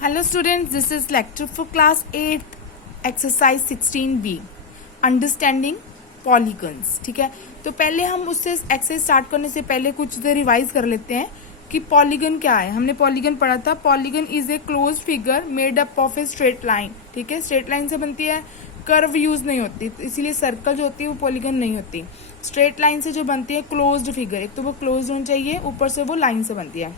Hello students, this is lecture for class 8th exercise 16B understanding polygons. ठीक है, तो पहले हम उससे एक्सरसाइज स्टार्ट करने से पहले कुछ देर रिवाइज कर लेते हैं कि पॉलीगन क्या है। हमने पॉलीगन पढ़ा था। Polygon is a closed figure made up of a straight line. ठीक है, स्ट्रेट लाइन से बनती है, कर्व यूज नहीं होती, तो इसीलिए सर्कल जो होती है वो पॉलीगन नहीं होती। स्ट्रेट लाइन से जो बनती है क्लोज्ड फिगर, एक तो वो क्लोज्ड होनी चाहिए, ऊपर से वो लाइन से बनती है।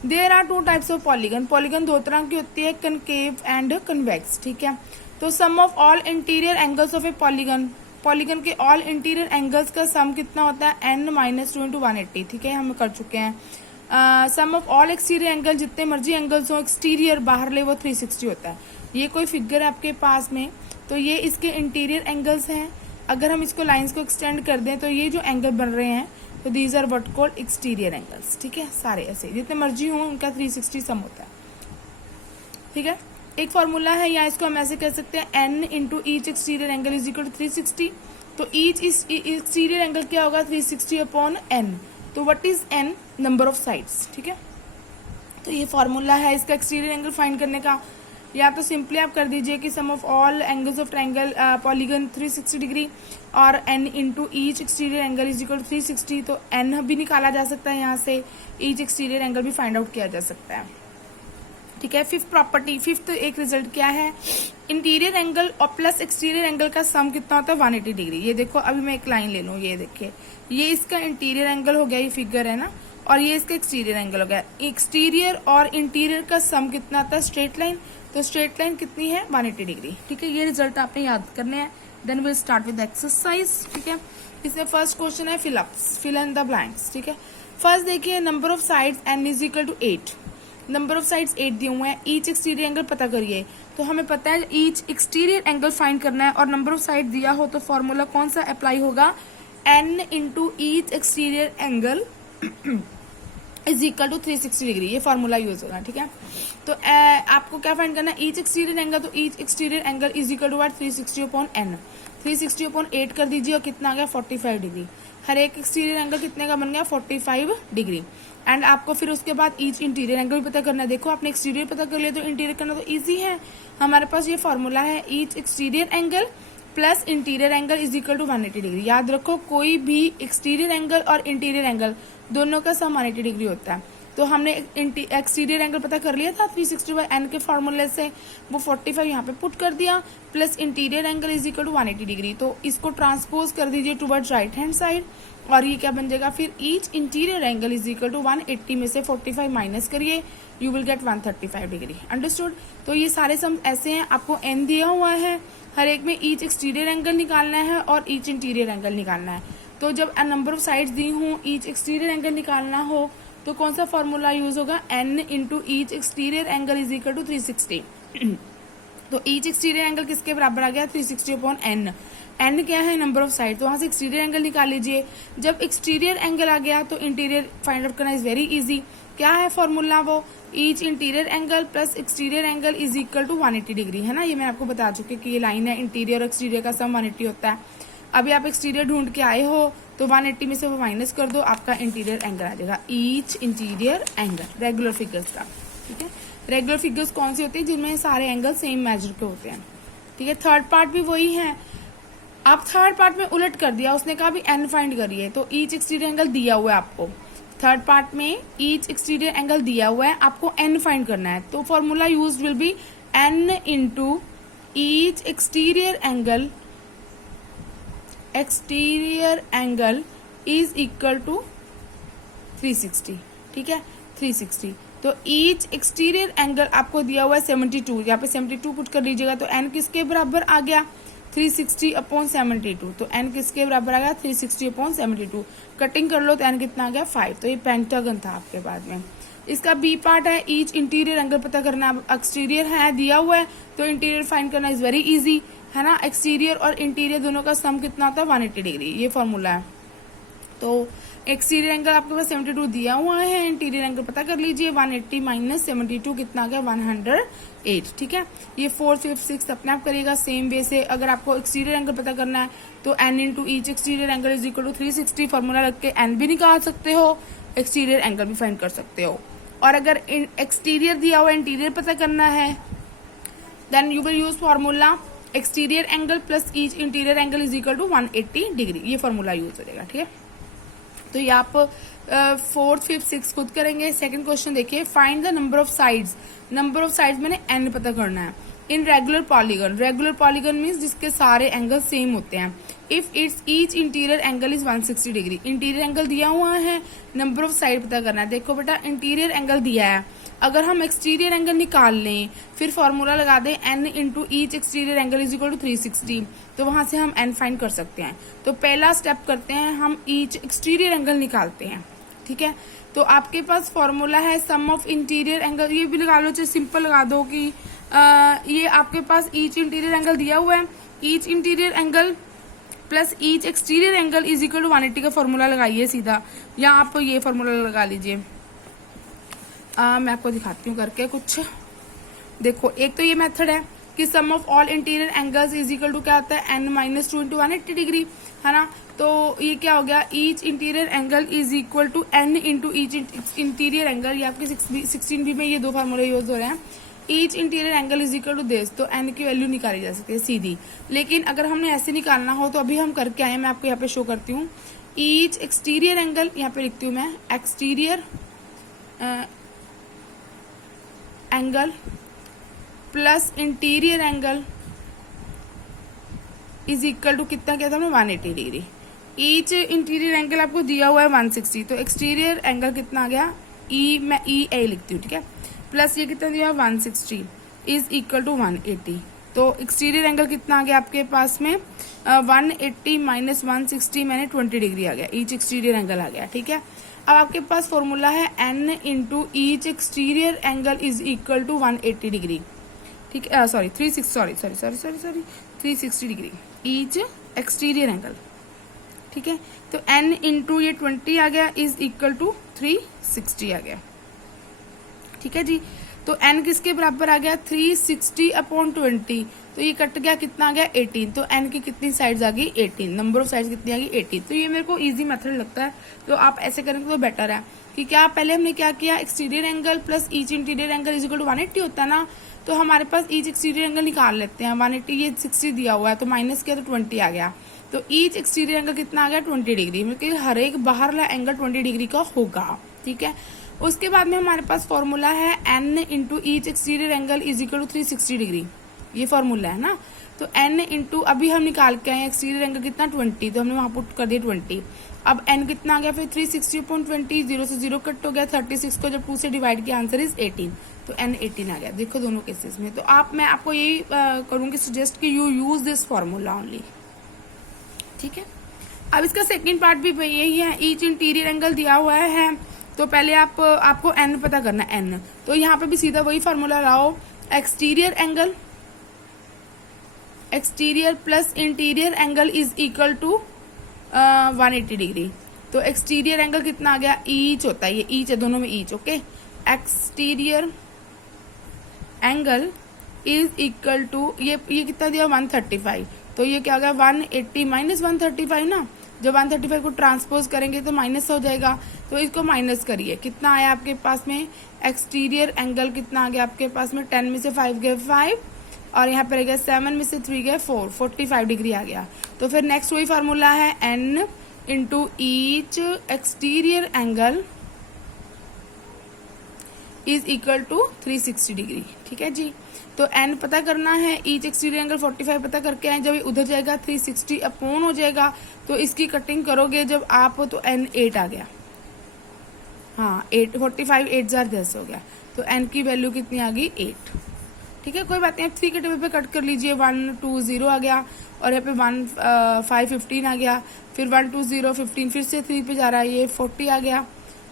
There are two types of polygon. Polygon दो तरह की होती है, कनकेव एंड कन्वेक्स। ठीक है, तो sum of all interior angles of a polygon, polygon के ऑल इंटीरियर एंगल्स का सम कितना होता है, n-2 × 180। ठीक है, हम कर चुके हैं। सम ऑफ ऑल एक्सटीरियर एंगल, जितने मर्जी एंगल्स हो एक्सटीरियर बाहर ले, वो 360 होता है। ये कोई फिगर है आपके पास में, तो ये इसके इंटीरियर एंगल्स हैं। अगर हम इसको लाइंस को एक्सटेंड कर दें तो ये जो एंगल बन रहे हैं, तो these are what called exterior angles. ठीक है, सारे ऐसे जितने मर्जी हों उनका 360 सम होता है। ठीक है, एक फॉर्मूला है, या इसको हम ऐसे कह सकते हैं n into each exterior angle is equal to 360। तो ईच एक्सटीरियर एंगल क्या होगा, 360 अपॉन n। तो what is n, number of sides. ठीक है, तो ये फॉर्मूला है इसका एक्सटीरियर एंगल फाइंड करने का। या तो सिंपली आप कर दीजिए कि sum of all angles of triangle polygon 360 degree और n into each exterior angle is equal to 360। तो n भी निकाला जा सकता है यहाँ से, ईच एक्सटीरियर एंगल भी फाइंड आउट किया जा सकता है। ठीक है, फिफ्थ प्रॉपर्टी, फिफ्थ एक रिजल्ट क्या है, इंटीरियर एंगल और प्लस एक्सटीरियर एंगल का सम कितना होता है, 180 डिग्री। ये देखो, अभी मैं एक लाइन ले लूँ, ये देखिए, ये इसका इंटीरियर एंगल हो गया, ये फिगर है ना, और ये इसका एक्सटीरियर एंगल हो गया। एक्सटीरियर और इंटीरियर का सम कितना आता है, स्ट्रेट लाइन। तो स्ट्रेट लाइन कितनी है, 180 डिग्री। ठीक है, ये रिजल्ट आपने याद करने हैं। Then will start with exercise. ठीक है, इसमें फर्स्ट क्वेश्चन है फिल इन द ब्लैंक्स। ठीक है, फर्स्ट देखिए, number of sides n is equal to 8। Number of sides 8 दिए हुए हैं, ईच एक्सटीरियर एंगल पता करिए। तो हमें पता है ईच एक्सटीरियर एंगल फाइंड करना है, और नंबर ऑफ साइड दिया हो तो फॉर्मूला कौन सा अप्लाई होगा, n into each exterior angle is equal to 360 degree. ये फॉर्मूला यूज होगा। ठीक है, तो आपको क्या फाइंड करना है, ईच एक्सटीरियर एंगल, तो each exterior angle is equal to 360 upon n। 360 अपॉन 8 कर दीजिए, और कितना आ गया, 45 डिग्री। हर एक एक्सटीरियर एंगल कितने का बन गया, 45 डिग्री। एंड आपको फिर उसके बाद ईच इंटीरियर एंगल भी पता करना है। देखो, आपने एक्सटीरियर पता कर लिया, तो इंटीरियर करना तो ईजी है। हमारे पास ये फॉर्मूला है, each exterior angle plus interior angle is equal to 180 degree. याद रखो, कोई भी एक्सटीरियर एंगल और इंटीरियर एंगल दोनों का सम 180 डिग्री होता है। तो हमने एक्सटीरियर एंगल पता कर लिया था 360 बाय n के फॉर्मूले से, वो 45 यहाँ पे पुट कर दिया, plus interior angle is equal to 180 degree. तो इसको ट्रांसपोज कर दीजिए टुवर्ड्स राइट हैंड साइड, और ये क्या बन जाएगा, फिर each interior angle is equal to 180 में से 45 माइनस करिए, you will get 135 degree. Understood. तो ये सारे सम ऐसे हैं, आपको n दिया हुआ है, हर एक में ईच एक्सटीरियर एंगल निकालना है और ईच इंटीरियर एंगल निकालना है। तो जब नंबर ऑफ साइड्स दी हूँ, ईच एक्सटीरियर एंगल निकालना हो, तो कौन सा फॉर्मूला यूज होगा, n into each exterior angle is equal to 360। तो ईच एक्सटीरियर एंगल किसके बराबर आ गया, 360 अपॉन n। n क्या है, नंबर ऑफ साइड, तो वहां से एक्सटीरियर एंगल निकाल लीजिए। जब एक्सटीरियर एंगल आ गया तो इंटीरियर फाइंड आउट करना इज वेरी इजी। क्या है फॉर्मूला, वो each interior angle plus exterior angle is equal to 180 degree है ना। ये मैं आपको बता चुकी कि ये लाइन है, इंटीरियर और एक्सटीरियर का सम 180 होता है। अभी आप एक्सटीरियर ढूंढ के आए हो, तो 180 में से वो माइनस कर दो, आपका इंटीरियर एंगल आ जाएगा, each interior angle regular figures का। ठीक है, रेगुलर फिगर्स कौन सी होती है, जिनमें सारे एंगल सेम मेजर के होते हैं। ठीक है, थर्ड पार्ट भी वही है। आप थर्ड पार्ट में उलट कर दिया, उसने कहा भी n फाइंड करिए, तो ईच एक्सटीरियर एंगल दिया हुआ है आपको। थर्ड पार्ट में ईच एक्सटीरियर एंगल दिया हुआ है, आपको n फाइंड करना है। तो formula use will be n into each exterior angle is equal to 360। ठीक है, 360। तो ईच एक्सटीरियर एंगल आपको दिया हुआ है 72, यहाँ पे 72 पुट कर लीजिएगा, तो n किसके बराबर आ गया, 360 अपॉन 72। तो n किसके बराबर आ गया, 360 अपॉन 72। कटिंग कर लो तो n कितना आ गया, 5। तो ये पेंटागन था आपके बाद में। इसका बी पार्ट है, ईच इंटीरियर एंगल पता करना। एक्सटीरियर है दिया हुआ है, तो इंटीरियर फाइंड करना इज वेरी इजी है ना। एक्सटीरियर और इंटीरियर दोनों का सम कितना होता है, 180 डिग्री, ये फॉर्मूला है। तो एक्सटीरियर एंगल आपके पास 72 दिया हुआ है, इंटीरियर एंगल पता कर लीजिए, 180 माइनस 72 कितना आ गया, 108। ठीक है, ये 4, 5, 6 अपने आप करिएगा। सेम वे से अगर आपको एक्सटीरियर एंगल पता करना है, तो n into each exterior angle is equal to 360 formula रख के n भी निकाल सकते हो, एक्सटीरियर एंगल भी फाइंड कर सकते हो। और अगर एक्सटीरियर दिया हुआ इंटीरियर पता करना है, then you will use formula exterior angle plus each interior angle is equal to 180 degree, ये फॉर्मूला यूज हो जाएगा। ठीक है, तो ये आप 4th, 5th, 6th खुद करेंगे। सेकंड क्वेश्चन देखिए, find the number of sides. Number of sides मैंने n पता करना है in regular polygon. Regular polygon means जिसके सारे एंगल सेम होते हैं। If it's each interior angle is 160 degree, interior angle दिया हुआ है, नंबर ऑफ साइड पता करना है। देखो बेटा, इंटीरियर एंगल दिया है, अगर हम एक्सटीरियर एंगल निकाल लें, फिर फॉर्मूला लगा दें n into each exterior angle is equal to 360, तो वहां से हम n फाइंड कर सकते हैं। तो पहला स्टेप करते हैं, हम ईच एक्सटीरियर एंगल निकालते हैं। ठीक है, तो आपके पास फॉर्मूला है सम ऑफ इंटीरियर एंगल, ये भी लगा लो, चाहे सिंपल लगा दो कि ये आपके पास ईच इंटीरियर एंगल दिया हुआ है, each interior angle plus each exterior angle is equal to 180 का फॉर्मूला लगाइए सीधा, या आप ये फॉर्मूला लगा लीजिए। मैं आपको दिखाती हूँ करके कुछ। देखो, एक तो ये मेथड है कि sum of all interior angles is equal to क्या आता है, n-2 इंटू 180 डिग्री, है ना। तो ये क्या हो गया, each interior angle is equal to n into each interior angle, ये आपके 16b में ये दो फार्मूले यूज हो रहे हैं। Each interior angle is equal to this, तो n की वैल्यू निकाली जा सकती है सीधी। लेकिन अगर हमने ऐसे निकालना हो तो अभी हम करके आए, मैं आपको यहाँ पे शो करती हूँ। ईच एक्सटीरियर एंगल, यहाँ पे लिखती हूँ मैं, exterior angle plus interior angle is equal to कितना किया था हमने, 180 डिग्री। ईच इंटीरियर एंगल आपको दिया हुआ है 160, तो एक्सटीरियर एंगल कितना आ गया, मैं EA लिखती हूँ। ठीक है, प्लस ये कितना दिया, 160 इज इक्वल टू 180, तो एक्सटीरियर एंगल कितना आ गया आपके पास में, 180 माइनस 160 मैंने 20 डिग्री आ गया, ईच एक्सटीरियर एंगल आ गया। ठीक है, अब आपके पास फॉर्मूला है n into each exterior angle is equal to 180 degree. ठीक है, sorry 360 degree each exterior angle. ठीक है, तो n इंटू ये 20 आ गया इज इक्वल टू 360 आ गया। ठीक है जी, तो n किसके बराबर आ गया, 360 अपॉन 20, तो ये कट गया, कितना आ गया 18, तो n की कितनी साइड्स आ गई 18, नंबर ऑफ साइड्स कितनी आ गई 18। तो ये मेरे को इजी मेथड लगता है, तो आप ऐसे करेंगे तो बेटर है कि क्या पहले हमने क्या किया, exterior angle plus each interior angle is equal to 180 होता है ना, तो हमारे पास ईच एक्सटीरियर एंगल निकाल लेते हैं। 180 ये 60 दिया हुआ है, तो माइनस किया तो 20 आ गया, तो ईच एक्सटीरियर एंगल कितना आ गया 20 डिग्री, मतलब हर एक बाहर वाला एंगल 20 डिग्री का होगा। ठीक है, उसके बाद में हमारे पास फॉर्मूला है n into each exterior angle is equal to 360 degree, ये फॉर्मूला है ना। तो n इंटू अभी हम निकाल के आए एक्सटीरियर एंगल कितना 20, तो हमने वहां पुट कर दिया 20। अब n कितना आ गया, फिर 360/20, 0 से 0 कट हो गया, 36 को जब 2 से डिवाइड किया आंसर इज 18, तो n 18 आ गया। देखो दोनों केसेस में, तो मैं आपको यही करूंगी सजेस्ट कि you use this formula only. ठीक है, अब इसका सेकेंड पार्ट भी यही है, ईच इंटीरियर एंगल दिया हुआ है, तो पहले आपको n पता करना है, n, तो यहाँ पे भी सीधा वही फॉर्मूला लाओ, exterior angle, exterior plus interior angle is equal to 180 degree. तो एक्सटीरियर एंगल कितना आ गया, ईच होता है, ये ईच है, दोनों में each. Okay, exterior angle is equal to ये कितना दिया 135, तो ये क्या हो गया 180 माइनस 135 ना, जब 135 को ट्रांसपोज करेंगे तो माइनस हो जाएगा, तो इसको माइनस करिए, कितना आया आपके पास में, एक्सटीरियर एंगल कितना आ गया आपके पास में, 10 में से 5 गए 5, और यहाँ पर गया 7 में से 3 गए 4, 45 डिग्री आ गया। तो फिर नेक्स्ट वही फार्मूला है n into each exterior angle is equal to 360 degree. ठीक है जी, तो n पता करना है, ईच एक्सटीरियर एंगल 45 पता करके आए, जब ये उधर जाएगा 360 अपॉन हो जाएगा, तो इसकी कटिंग करोगे जब आप, तो n 8 आ गया, हाँ 8, 45 8 जार 10 हो गया, तो n की वैल्यू कितनी आ गई 8। ठीक है, कोई बात नहीं, 3 के टेबल पे कट कर लीजिए, 1 2 0 आ गया, और यहाँ पे 1 5 15 आ गया, फिर 1 2 0 15, फिर से 3 पे जा रहा है, ये 40 आ गया,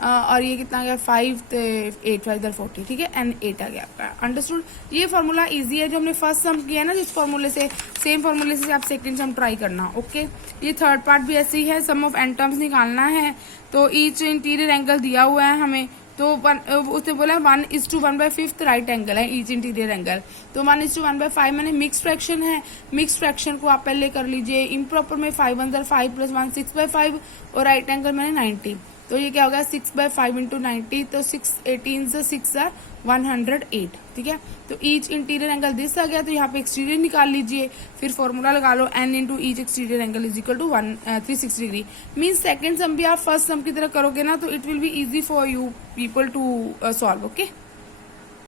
और ये कितना आ गया 5 8 5 इधर 40। ठीक है, n 8 आ गया आपका। अंडरस्टूड, ये फॉर्मूला इजी है, जो हमने फर्स्ट सम किया है ना, जिस फॉर्मूले से, सेम फॉर्मूले से आप सेकंड सम ट्राई करना। ओके, ये थर्ड पार्ट भी ऐसे ही है, सम ऑफ n टर्म्स निकालना है, तो ईच इंटीरियर एंगल दिया हुआ है हमें, तो उसने बोला 1:1/5 राइट एंगल है ईच इंटीरियर एंगल, तो 1:1/5 मैंने मिक्स फ्रैक्शन है, मिक्स फ्रैक्शन को आप पहले कर लीजिए, इम्प्रॉपर में 5 1 5 + 1 6/5, और राइट एंगल मैंने 90, तो ये क्या हो गया 6/5 इंटू 90, तो 6/18 से 6 are 108, ठीक है। तो ईच इंटीरियर एंगल दिस आ गया, तो यहाँ पे एक्सटीरियर निकाल लीजिए, फिर फॉर्मूला लगा लो n into each exterior angle is equal to 360 degree. Means second sum भी आप फर्स्ट सम की तरह करोगे ना, तो it will be easy for you people to solve, okay.